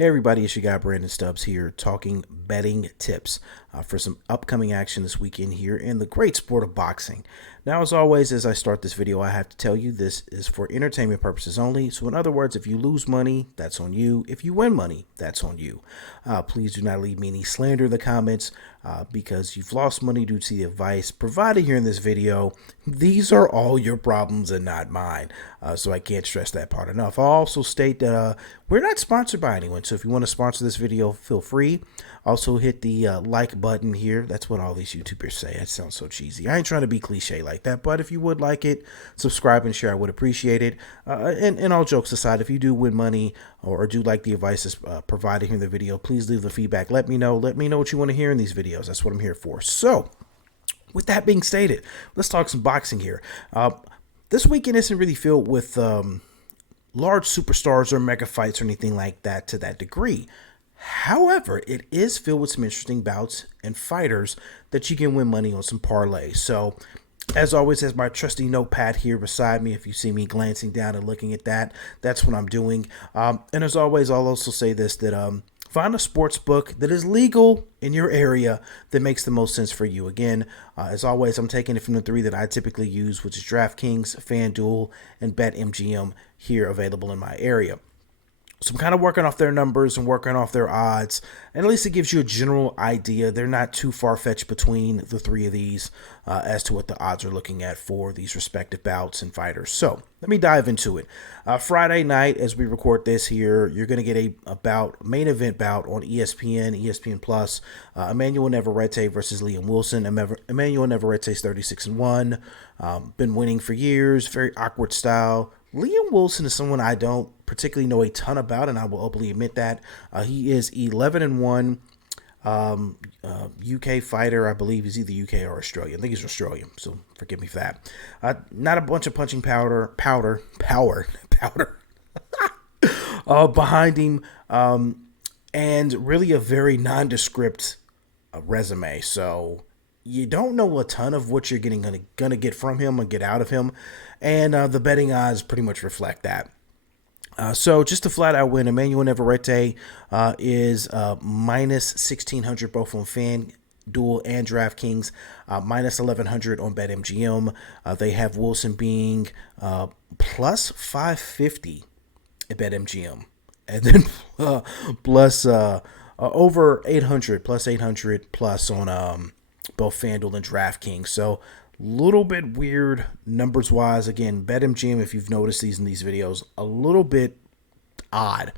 Hey everybody, it's your guy Brandon Stubbs here talking betting tips for some upcoming action this weekend here in the great sport of boxing. Now, as always, as I start this video, I have to tell you this is for entertainment purposes only. So in other words, if you lose money, that's on you. If you win money, that's on you. Please do not leave me any slander in the comments because you've lost money due to the advice provided here in this video. These are all your problems and not mine. So I can't stress that part enough. I'll also state that we're not sponsored by anyone. So if you want to sponsor this video, feel free. Also hit the like button here. That's what all these YouTubers say. That sounds so cheesy. I ain't trying to be cliche like that, but if you would like it, subscribe and share. I would appreciate it. And all jokes aside, if you do win money or do like the advice that's provided here in the video, please leave the feedback. Let me know. Let me know what you want to hear in these videos. That's what I'm here for. So with that being stated, let's talk some boxing here. This weekend isn't really filled with large superstars or mega fights or anything like that to that degree. However, it is filled with some interesting bouts and fighters that you can win money on some parlays. So, as always, as my trusty notepad here beside me, if you see me glancing down and looking at that, that's what I'm doing. And as always, I'll also say this, that find a sports book that is legal in your area that makes the most sense for you. Again, as always, I'm taking it from the three that I typically use, which is DraftKings, FanDuel, and BetMGM here available in my area. So I'm kind of working off their numbers and working off their odds, and at least it gives you a general idea. They're not too far-fetched between the three of these as to what the odds are looking at for these respective bouts and fighters. So let me dive into it. Friday night, as we record this here, you're going to get a main event bout on ESPN Plus. Emanuel Navarrete versus Liam Wilson. Emanuel Navarrete's 36-1, been winning for years, very awkward style. Liam Wilson is someone I don't particularly know a ton about, and I will openly admit that. He is 11-1 UK fighter. I believe he's either UK or Australian. I think he's Australian, so forgive me for that. Not a bunch of punching powder behind him, and really a very nondescript resume. So you don't know a ton of what you're gonna get from him and get out of him, and the betting odds pretty much reflect that. So just to flat out win, Emanuel Navarrete is minus 1,600 both on FanDuel and DraftKings, minus 1,100 on BetMGM. They have Wilson being plus 550 at BetMGM, and then plus over 800, plus 800 plus on both FanDuel and DraftKings. So little bit weird numbers wise. Again, BetMGM, if you've noticed these in these videos, a little bit odd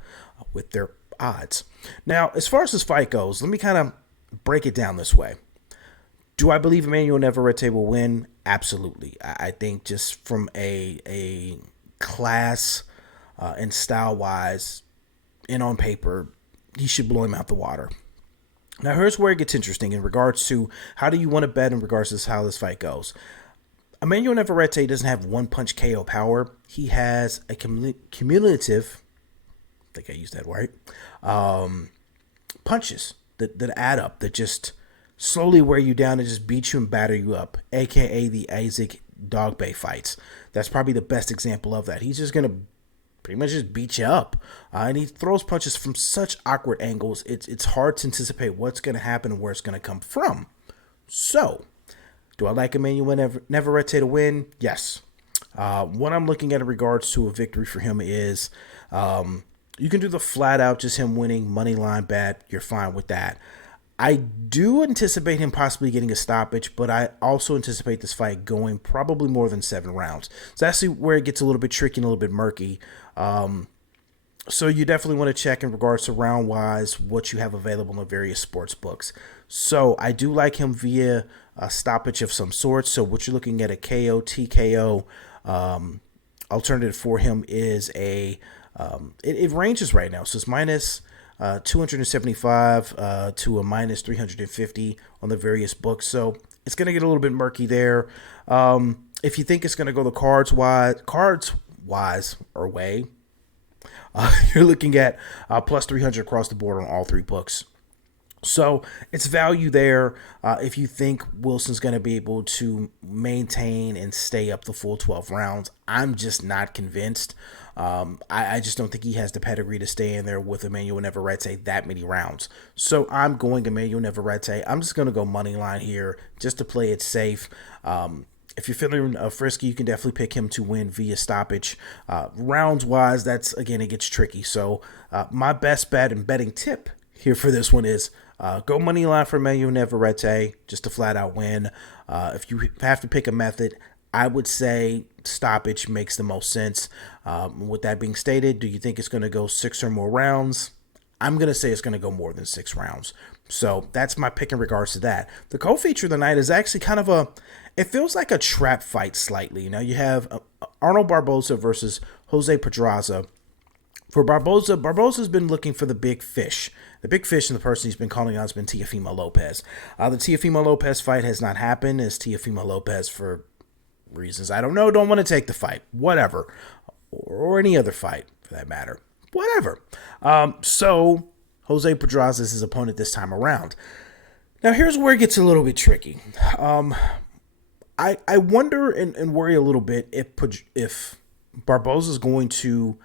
with their odds. Now, as far as this fight goes, let me kind of break it down this way. Do I believe Emanuel Navarrete will win? Absolutely. I think just from a class and style wise and on paper, he should blow him out the water. Now, here's where it gets interesting in regards to how do you want to bet in regards to how this fight goes. Emanuel Navarrete doesn't have one-punch KO power. He has a cumulative, I think I used that right, punches that add up, that just slowly wear you down and just beat you and batter you up, a.k.a. the Isaac Dogboe fights. That's probably the best example of that. He's just going to pretty much just beat you up. And he throws punches from such awkward angles, it's hard to anticipate what's going to happen and where it's going to come from. So, do I like Emanuel Navarrete to win? Yes. What I'm looking at in regards to a victory for him is you can do the flat out, just him winning, money line bet. You're fine with that. I do anticipate him possibly getting a stoppage, but I also anticipate this fight going probably more than 7 rounds. So that's where it gets a little bit tricky and a little bit murky. So you definitely want to check in regards to round-wise what you have available in the various sports books. So I do like him via a stoppage of some sort. So what you're looking at, a KO, TKO alternative for him is it ranges right now. So it's minus 275 to a minus 350 on the various books. So it's going to get a little bit murky there. If you think it's going to go the cards wise or way, you're looking at plus 300 across the board on all 3 books. So it's value there if you think Wilson's going to be able to maintain and stay up the full 12 rounds. I'm just not convinced. I just don't think he has the pedigree to stay in there with Emanuel Navarrete that many rounds. So I'm going Emanuel Navarrete. I'm just going to go money line here just to play it safe. If you're feeling frisky, you can definitely pick him to win via stoppage. Rounds wise, that's again, it gets tricky. So my best bet and betting tip here for this one is go money line for Emanuel Navarrete just to flat out win. If you have to pick a method, I would say stoppage makes the most sense. With that being stated, do you think it's going to go 6 or more rounds? I'm going to say it's going to go more than 6 rounds. So that's my pick in regards to that. The co-feature of the night is actually kind of it feels like a trap fight slightly. Now you have Arnold Barboza versus Jose Pedraza. For Barboza, Barboza's been looking for the big fish. The big fish and the person he's been calling out has been Teofimo Lopez. The Teofimo Lopez fight has not happened, as Teofimo Lopez, for reasons I don't know, don't want to take the fight. Whatever. Or any other fight, for that matter. Whatever. So Jose Pedraza is his opponent this time around. Now, here's where it gets a little bit tricky. I wonder and worry a little bit if Barboza is going to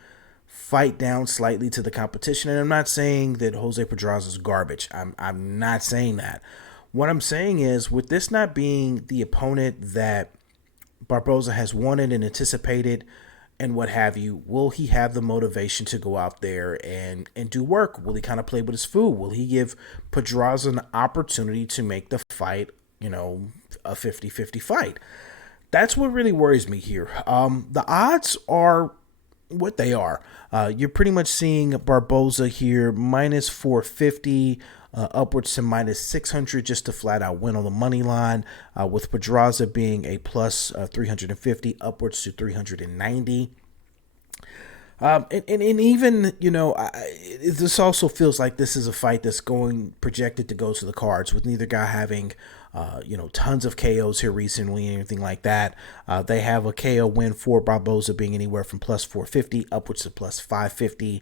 fight down slightly to the competition. And I'm not saying that Jose Pedraza is garbage. I'm not saying that. What I'm saying is, with this not being the opponent that Barboza has wanted and anticipated and what have you, will he have the motivation to go out there and do work? Will he kind of play with his food? Will he give Pedraza an opportunity to make the fight, a 50-50 fight? That's what really worries me here. The odds are what they are. You're pretty much seeing Barboza here minus 450, upwards to minus 600 just to flat out win on the money line, with Pedraza being a plus 350 upwards to 390. And even, this also feels like this is a fight that's projected to go to the cards, with neither guy having, tons of KOs here recently, anything like that. They have a KO win for Barboza being anywhere from plus 450 upwards to plus 550.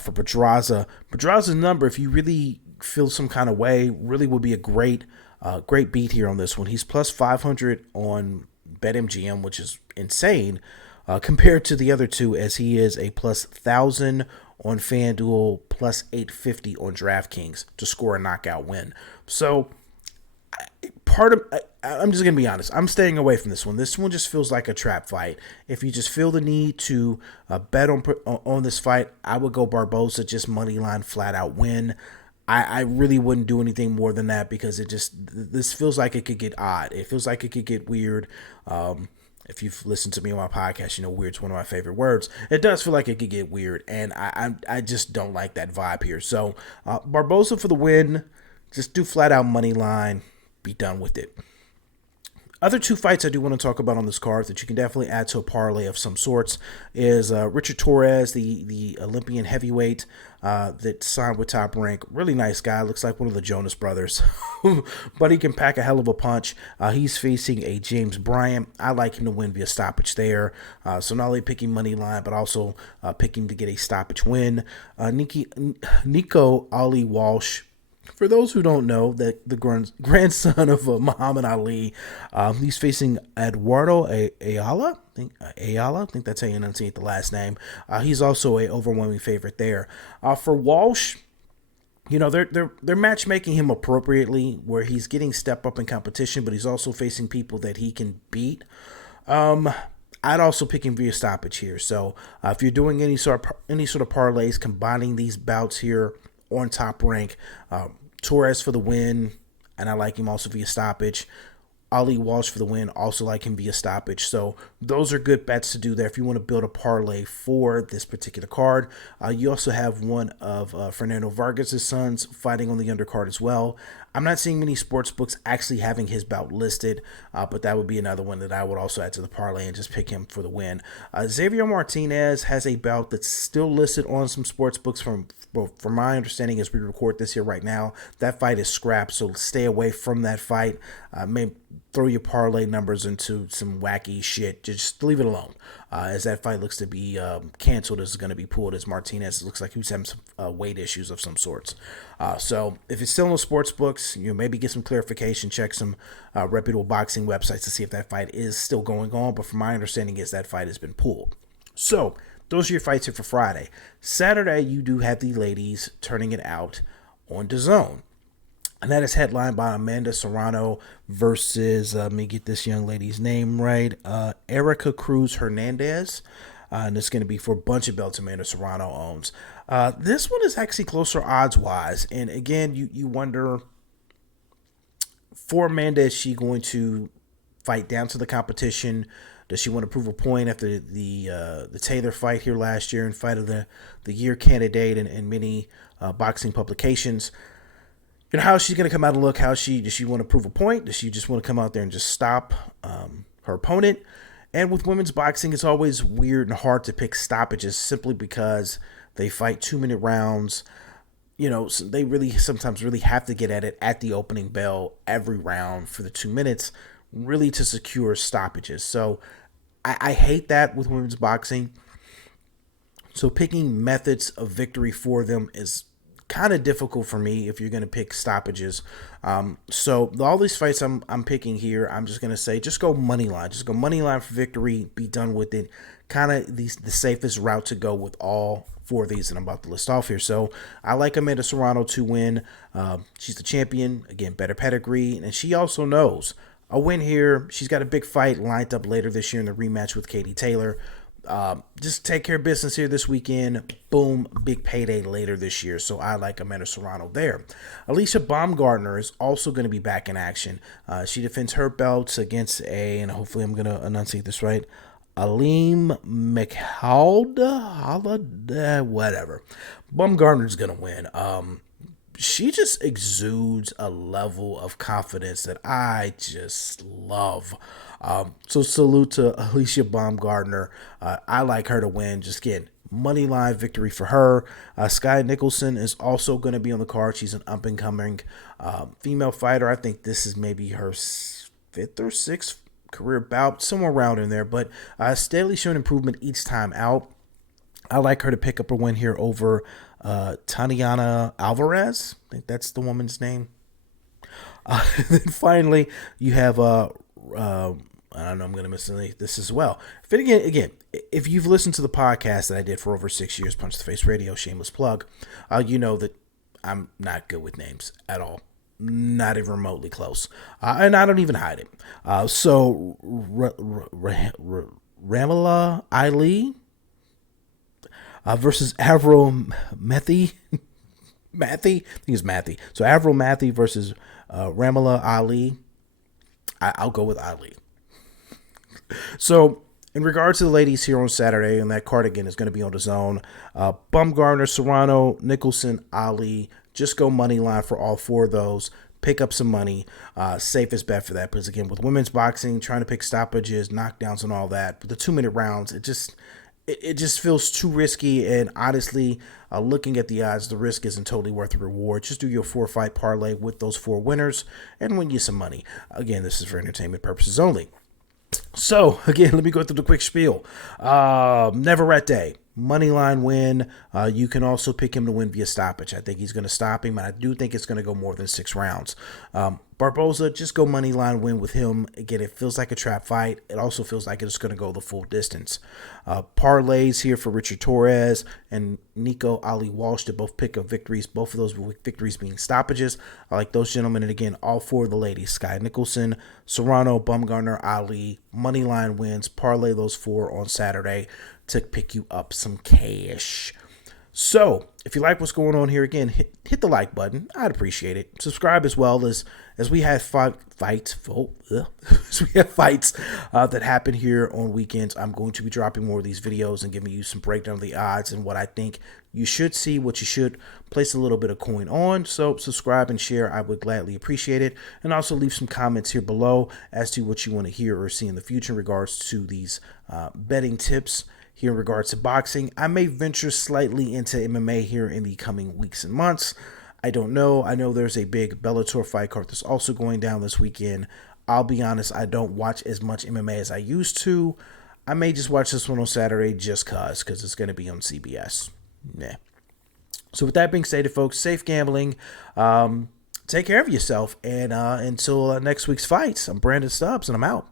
For Pedraza. Pedraza's number, if you really feel some kind of way, really would be a great beat here on this one. He's plus 500 on BetMGM, which is insane. Compared to the other two, as he is a plus 1,000 on FanDuel, plus 850 on DraftKings to score a knockout win. So, I'm just going to be honest, I'm staying away from this one. This one just feels like a trap fight. If you just feel the need to bet on this fight, I would go Barboza, just money line, flat out win. I really wouldn't do anything more than that, because this feels like it could get odd. It feels like it could get weird. If you've listened to me on my podcast, weird's one of my favorite words. It does feel like it could get weird, and I just don't like that vibe here. So Barboza for the win. Just do flat out money line. Be done with it. Other two fights I do want to talk about on this card that you can definitely add to a parlay of some sorts is Richard Torres, the Olympian heavyweight that signed with Top Rank. Really nice guy. Looks like one of the Jonas brothers. But he can pack a hell of a punch. He's facing a James Bryant. I like him to win via stoppage there. So not only picking money line, but also picking to get a stoppage win. Nico Ali Walsh. For those who don't know, the grandson of Muhammad Ali, he's facing Eduardo Ayala. I think that's how you enunciate the last name. He's also an overwhelming favorite there. For Walsh, they're matchmaking him appropriately, where he's getting step up in competition, but he's also facing people that he can beat. I'd also pick him via stoppage here. So if you're doing any sort of parlays, combining these bouts here on Top Rank, Torres for the win, and I like him also via stoppage. Ali Walsh for the win, also like him via stoppage. So those are good bets to do there if you want to build a parlay for this particular card. You also have one of Fernando Vargas' sons fighting on the undercard as well. I'm not seeing many sports books actually having his bout listed, but that would be another one that I would also add to the parlay and just pick him for the win. Xavier Martinez has a bout that's still listed on some sports books from my understanding as we record this here right now. That fight is scrapped, so stay away from that fight. May throw your parlay numbers into some wacky shit. Just leave it alone, as that fight looks to be canceled, is going to be pulled, as Martinez looks like he's having some weight issues of some sorts. So if it's still in the sports books, maybe get some clarification, check some reputable boxing websites to see if that fight is still going on. But from my understanding is that fight has been pulled. So those are your fights here for Friday. Saturday, you do have the ladies turning it out on DAZN. And that is headlined by Amanda Serrano versus, let me get this young lady's name right, Erika Cruz-Hernandez. And it's going to be for a bunch of belts Amanda Serrano owns. This one is actually closer odds-wise. And again, you wonder, for Amanda, is she going to fight down to the competition? Does she want to prove a point after the Taylor fight here last year and fight of the year candidate in many boxing publications? You know, how is she going to come out and look? Does she want to prove a point? Does she just want to come out there and just stop her opponent? And with women's boxing, it's always weird and hard to pick stoppages simply because they fight 2-minute rounds. You know, so they sometimes really have to get at it at the opening bell every round for the 2 minutes, really to secure stoppages. So I hate that with women's boxing. So picking methods of victory for them is kind of difficult for me if you're going to pick stoppages. So all these fights I'm picking here, I'm just going to say, just go money line. Just go money line for victory. Be done with it. Kind of the safest route to go with all 4 of these that I'm about to list off here. So I like Amanda Serrano to win. She's the champion. Again, better pedigree. And she also knows a win here. She's got a big fight lined up later this year in the rematch with Katie Taylor. Just take care of business here this weekend. Boom, big payday later this year. So I like Amanda Serrano there. Alicia Baumgartner is also going to be back in action. She defends her belts against and hopefully I'm going to enunciate this right, Aleem McHalda, whatever. Baumgartner's going to win. She just exudes a level of confidence that I just love. So salute to Alicia Baumgartner. I like her to win. Just again, money line victory for her. Sky Nicholson is also going to be on the card. She's an up and coming female fighter. I think this is maybe her 5th or 6th career bout, somewhere around in there. But steadily showing improvement each time out. I like her to pick up a win here over Tatiana Alvarez. I think that's the woman's name. Then finally, you have I don't know, I'm going to miss this as well. But again, if you've listened to the podcast that I did for over 6 years, Punch the Face Radio, shameless plug, you know that I'm not good with names at all. Not even remotely close. And I don't even hide it. So Ramala Ali versus Avril Mathy. I think it's Mathy. So Avril Mathy versus Ramala Ali. I'll go with Ali. So in regards to the ladies here on Saturday, and that card again is going to be on DAZN, Baumgartner, Serrano, Nicholson, Ali. Just go money line for all 4 of those. Pick up some money. Safest bet for that. Because again, with women's boxing, trying to pick stoppages, knockdowns, and all that, but the 2-minute rounds, it just feels too risky. And honestly, looking at the odds, the risk isn't totally worth the reward. Just do your 4-fight parlay with those 4 winners and win you some money. Again, this is for entertainment purposes only. So, again, let me go through the quick spiel. Navarrete, moneyline win. You can also pick him to win via stoppage. I think he's going to stop him, and I do think it's going to go more than 6 rounds. Barboza, just go moneyline win with him. Again, it feels like a trap fight. It also feels like it's going to go the full distance. Parlays here for Richard Torres and Nico Ali Walsh to both pick up victories. Both of those victories being stoppages. I like those gentlemen. And again, all 4 of the ladies, Sky Nicholson, Serrano, Baumgartner, Ali, moneyline wins. Parlay those 4 on Saturday to pick you up some cash. So, if you like what's going on here, again, hit the like button. I'd appreciate it. Subscribe as well as we have fights that happen here on weekends. I'm going to be dropping more of these videos and giving you some breakdown of the odds and what I think you should see, what you should place a little bit of coin on. So subscribe and share. I would gladly appreciate it. And also leave some comments here below as to what you want to hear or see in the future in regards to these betting tips. Here in regards to boxing, I may venture slightly into MMA here in the coming weeks and months. I don't know. I know there's a big Bellator fight card that's also going down this weekend. I'll be honest, I don't watch as much MMA as I used to. I may just watch this one on Saturday just because it's going to be on CBS. Yeah. So with that being stated, folks, safe gambling. Take care of yourself. And until next week's fights, I'm Brandon Stubbs, and I'm out.